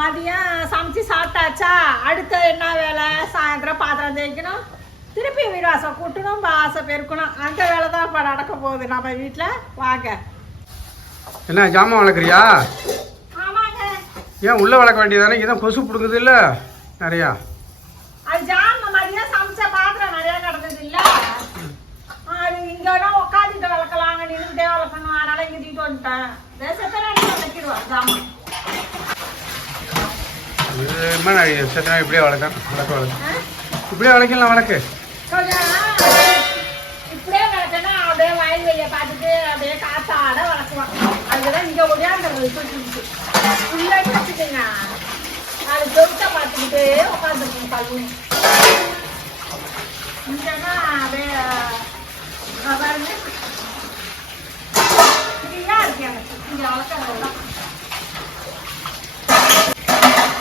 மதியம் சமைச்சு சாப்பிட்டாச்சா? அடுத்து என்ன வேலை? சாயந்தரம் பாத்திரம் தேய்க்கணும். திருப்பி வீடு வாசல் கூட்டணும் வாசல் பெருக்கணும். அந்த வேலை தான் இப்போ நடக்க போகுது நம்ம வீட்டில் வாங்க. என்ன ஜாமான் வளர்க்குறியா? ஆமாங்க. ஏன் உள்ளே வளர்க்க வேண்டியதானே இதான் கொசு பிடுங்குது இல்லை? நிறையா. அது ஜாம மதியம் சமைச்ச பாத்திரம் நிறைய கிடந்தது இல்ல? அது இங்கெல்லாம் உட்காந்துட்டு வளர்க்கலாங்க நின்றுட்டே வளர்க்கணும். அதனால இங்க தூக்கிட்டு வந்துட்டேன். தேசத்துல வளர்க்கிடுவோம் ஜாமான். இது மாதிரி செத்தனா இப்படியே வளர்க்க வளர்க்க வளர்க்க. ஆ? இப்படியே வளர்க்கலாம் வளர்க்கு. அப்படியே வயல் வெளிய இங்க ஒடியாங்கிறது சுட்டு உள்ள வச்சுக்கோங்க அது தொட்ட பார்த்துக்கிட்டு உட்காந்துருக்கும் கல்வி இங்கன்னா அப்படியே அஹ், பாருங்க ஃப்ரீயா இருக்கு எனக்கு இங்க வளர்க்கறதெல்லாம்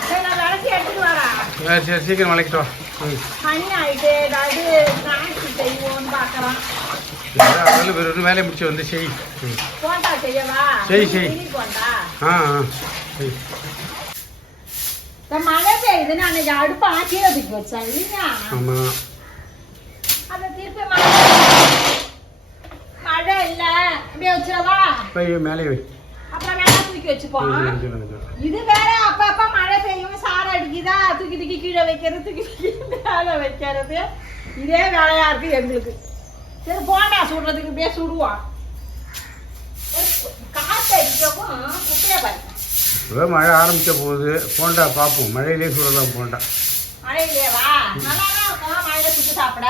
சரி நான் விளக்கி எடுத்துட்டு வரேன் சரி சரி சீக்கிரம் வளர்க்கிட்டு வா. அதில் வேறு ஒன்றும் வேலையை முடிச்சு வந்து செய். செய், செய். ஆ ஆ செய். மழை பெய்யுதுன்னு அன்னைக்கு அடுப்பு ஆக்கியில தூக்கி வச்சேன் இல்லையா? ஆமாம் அதை திருப்பி மழை மழை இல்ல. அப்படியே வச்சிடவா? பை மேலே வை. அப்புறம் தூக்கி வச்சுப்போம். இது வேற அப்பப்ப மழை பெய்யும் சாரம் அடிக்குதா தூக்கி தூக்கி கீழே வைக்கிறது தூக்கி தூக்கி மேலே வைக்கிறது இதே வேலையா இருக்கு எங்களுக்கு சரி போண்டா சுடுறதுக்கு இப்படியே சுடுவோம் காற்று அடிக்கவும் குப்பையை மழை ஆரம்பிக்க போகுது போண்டா பார்ப்போம் மழையிலே சுடலாம் போண்டா மழையிலேவா நல்லா இருக்கும் மழையில சுட்டு சாப்பிட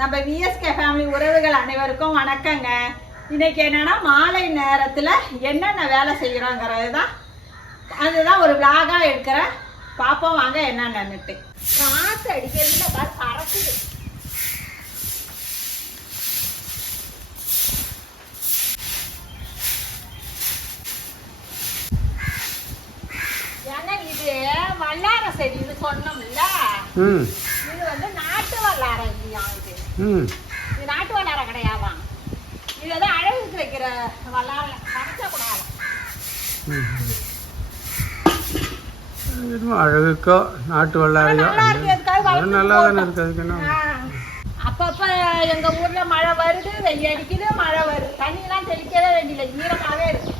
நம்ம விஎஸ்கே ஃபேமிலி உறவுகள் அனைவருக்கும் வணக்கங்க இன்னைக்கு என்னன்னா மாலை நேரத்தில் என்னென்ன வேலை செய்கிறோங்கிறது தான் அதுதான் ஒரு விளாகாக எடுக்கிறேன் பார்ப்போம் வாங்க என்னென்னன்னுட்டு. காற்று அடிக்கிறதுல பாரு பறக்குது. ஏன்னா இது வல்லார செடின்னு சொன்னோம்ல? இது வந்து நாட்டு வல்லாரம் இது? நாட்டு வல்லாரம் கிடையாதாம் இது வந்து வைக்கிற அழகுக்கோ நாட்டு வல்லாரையோ. நல்லா தானே. இருக்கு அதுக்கு என்ன? அப்பப்ப எங்க ஊர்ல மழை வருது வெயில் அடிக்குது மழை வருது. தண்ணிலாம் தெளிக்கவே வேண்டியதில்லை ஈரமாவே இருக்கு.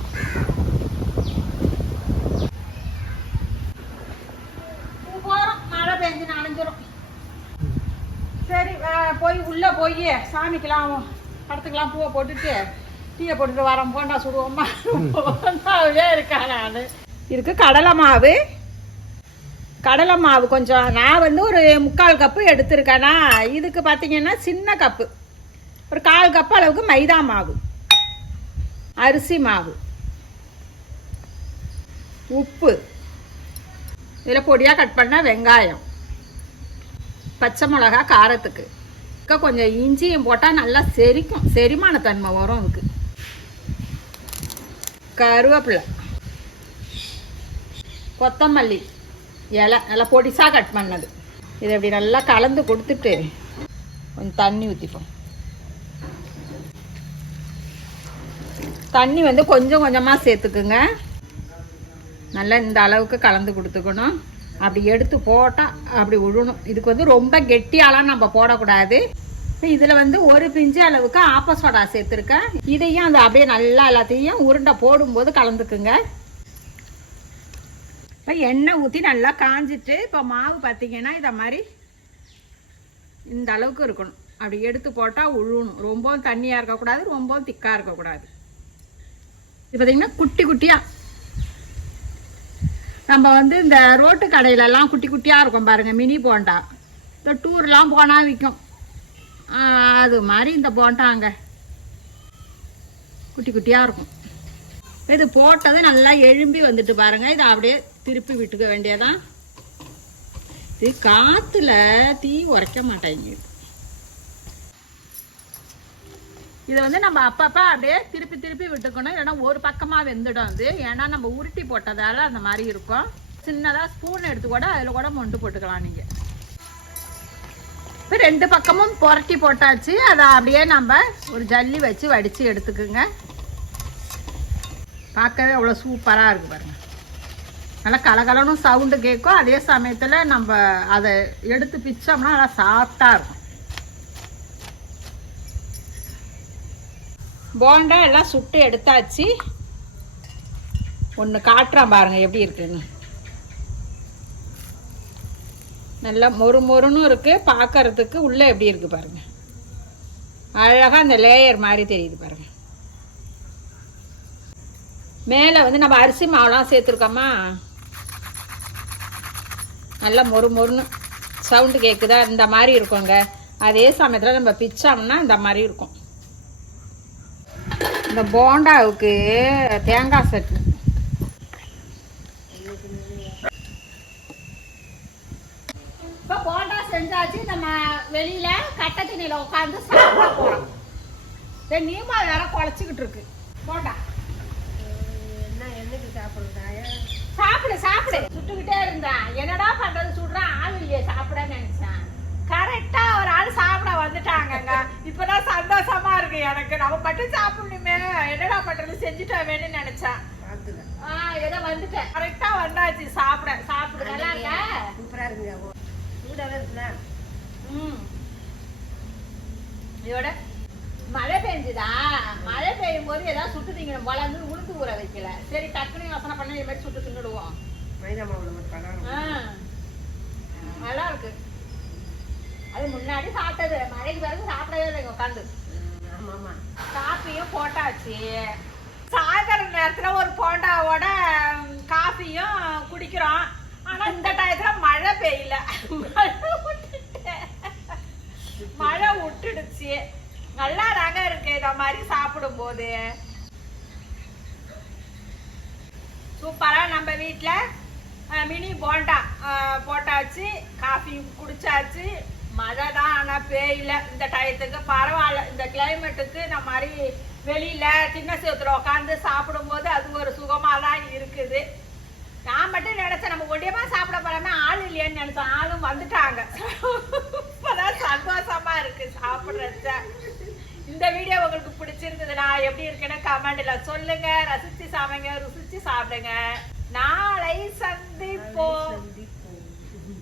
மழை பெஞ்சு நனைஞ்சிரும். சரி போய் உள்ள போய் சாமிக்கெல்லாம் படத்துக்கெல்லாம் பூவை போட்டுட்டு டீயை போட்டுட்டு வரோம் போண்டா சுடுவோமா போண்டாவே இருக்கா நான். இருக்கு கடலை மாவு. கடலை மாவு கொஞ்சம் நான் வந்து ஒரு முக்கால் கப்பு எடுத்திருக்கேனா. இதுக்கு பார்த்தீங்கன்னா சின்ன கப்பு. ஒரு கால் கப்பு அளவுக்கு மைதா மாவு. அரிசி மாவு. உப்பு. இதில் பொடியாக கட் பண்ண வெங்காயம். பச்சை மிளகா காரத்துக்கு. கொஞ்சம் இஞ்சியும் போட்டால் நல்லா செரிக்கும். செரிமான தன்மை வரும் இதுக்கு கருவேப்பிலை கொத்தமல்லி இலை நல்லா பொடிசாக கட் பண்ணது இதை இப்படி நல்லா கலந்து கொடுத்துட்டு கொஞ்சம் தண்ணி ஊற்றிப்போம் தண்ணி வந்து கொஞ்சம் கொஞ்சமாக சேர்த்துக்குங்க நல்லா இந்த அளவுக்கு கலந்து கொடுத்துக்கணும் அப்படி எடுத்து போட்டால் அப்படி விழணும் இதுக்கு வந்து ரொம்ப கெட்டியாலாம் நம்ம போடக்கூடாது இதில் வந்து ஒரு பிஞ்சு அளவுக்கு ஆப்ப சோடா சேர்த்துருக்கேன். இதையும் அந்த அப்படியே நல்லா எல்லாத்தையும் உருண்டை போடும்போது கலந்துக்குங்க. இப்போ எண்ணெய் ஊற்றி நல்லா காஞ்சிட்டு இப்போ மாவு பார்த்தீங்கன்னா இதை மாதிரி இந்த அளவுக்கு இருக்கணும். அப்படி எடுத்து போட்டால் உழுவணும். ரொம்பவும் தண்ணியாக இருக்கக்கூடாது ரொம்பவும் திக்காக இருக்கக்கூடாது. இது பார்த்தீங்கன்னா குட்டி குட்டியாக நம்ம வந்து இந்த ரோட்டு கடையிலலாம் குட்டி குட்டியாக இருக்கும் பாருங்கள் மினி போண்டா. இந்த டூர்லாம் போனால் விற்கும் அது மாதிரி இந்த போண்டாங்க குட்டி குட்டியாக இருக்கும். இது போட்டது நல்லா எழும்பி வந்துட்டு பாருங்க. இதை அப்படியே திருப்பி விட்டுக்க வேண்டியதான் இது காற்றுல தீ உரைக்க மாட்டேங்குது இதை. வந்து நம்ம அப்பப்போ அப்படியே திருப்பி திருப்பி விட்டுக்கணும். இல்லைன்னா ஒரு பக்கமாக வெந்துடும் அது. ஏன்னா நம்ம உருட்டி போட்டதால் அந்த மாதிரி இருக்கும். சின்னதாக ஸ்பூன் எடுத்து கூட அதில் கூட மொண்டு போட்டுக்கலாம் நீங்கள் இப்போ ரெண்டு பக்கமும் புரட்டி போட்டாச்சு. அதை அப்படியே நம்ம ஒரு ஜல்லி வச்சு வடித்து எடுத்துக்குங்க. பார்க்கவே அவ்வளோ சூப்பராக இருக்கு பாருங்க. நல்லா கலகலன்னு சவுண்டு கேட்கும். அதே சமயத்தில் நம்ம அதை எடுத்து பிச்சோம்னா நல்லா சாஃப்டாக இருக்கும். போண்டா எல்லாம் சுட்டு எடுத்தாச்சு. ஒன்று காட்டுறான் பாருங்கள் எப்படி இருக்குன்னு. நல்லா மொறு மொறுன்னு இருக்குது பார்க்கறதுக்கு உள்ளே எப்படி இருக்குது பாருங்க. அழகாக அந்த லேயர் மாதிரி தெரியுது பாருங்கள் மேலே வந்து நம்ம அரிசி மாவுலாம் சேர்த்துருக்கோமா? நல்லா மொறு மொறுன்னு சவுண்டு கேட்குதா இந்த மாதிரி இருக்குங்க. அதே சமயத்தில் நம்ம பிச்சோம்னா இந்த மாதிரி இருக்கும். இந்த போண்டாவுக்கு தேங்காய் சட்னி இப்போ போண்டா செஞ்சாச்சு நம்ம வெளியில கட்டை தண்ணியில் உட்காந்து சாப்பிட போகிறோம் சரி நீமா வேற குழச்சிக்கிட்டு இருக்கு. போண்டா. சாப்பிடு சாப்பிடு. சுட்டுக்கிட்டே இருந்தான் என்னடா பண்றது சுடுறான் ஆள் இல்லையே சாப்பிட நினைச்சேன். கரெக்டா ஒரு ஆள் சாப்பிட வந்துட்டாங்கங்க. இப்பதான் சந்தோஷமா இருக்கு எனக்கு. நம்ம மட்டும் சாப்பிடணுமே. என்னடா பண்றது செஞ்சுட்டோமேன்னு நினைச்சேன். ஆ ஏதோ வந்துட்டேன். கரெக்டா வந்தாச்சு. சாப்பிட சாப்பிடு. நல்லா இருக்க ம். இதோட மழை பெஞ்சுதா? மழை பெய்யும் போது ஏதாவது சுட்டு திங்கணும். வளர்ந்து உளுந்து ஊற வைக்கல. சரி டக்குனு யோசனை பண்ண இது மாதிரி சுட்டு தின்னுடுவோம். நல்லா இருக்கு. அது முன்னாடி சாப்பிட்டது. மழைக்கு பிறகு சாப்பிடவே இல்லைங்க உட்காந்து காப்பியும் போட்டாச்சு. சாயந்தரம் நேரத்துல ஒரு போண்டாவோட காஃபியும் குடிக்கிறோம். ஆனா இந்த டயத்துல மழை பெய்யல. மழை விட்டுடுச்சு நல்லா இதை இருக்கு இந்த மாதிரி சாப்பிடும்போது. சூப்பரா நம்ம வீட்டில் மினி போண்டா போட்டாச்சு காஃபி குடிச்சாச்சு. மழை தான் ஆனால் பேயில இந்த டயத்துக்கு பரவாயில்ல. இந்த கிளைமேட்டுக்கு இந்த மாதிரி வெளியில சின்ன சேத்துல உட்காந்து சாப்பிடும்போது அது ஒரு சுகமா தான் இருக்குது. நான் மட்டும் நினைச்சேன் நம்ம ஒண்டியமா சாப்பிட போறாம ஆள் இல்லையேன்னு நினைச்சேன். ஆளும் வந்துட்டாங்க இப்பதான் சந்தோஷமா இருக்கு சாப்பிடுறச்ச இந்த வீடியோ உங்களுக்கு பிடிச்சிருந்ததுன்னா எப்படி இருக்குன்னு கமெண்ட்ல சொல்லுங்க. ரசிச்சு சாப்பிடுங்க ருசிச்சு சாப்பிடுங்க. நாளை சந்திப்போம்.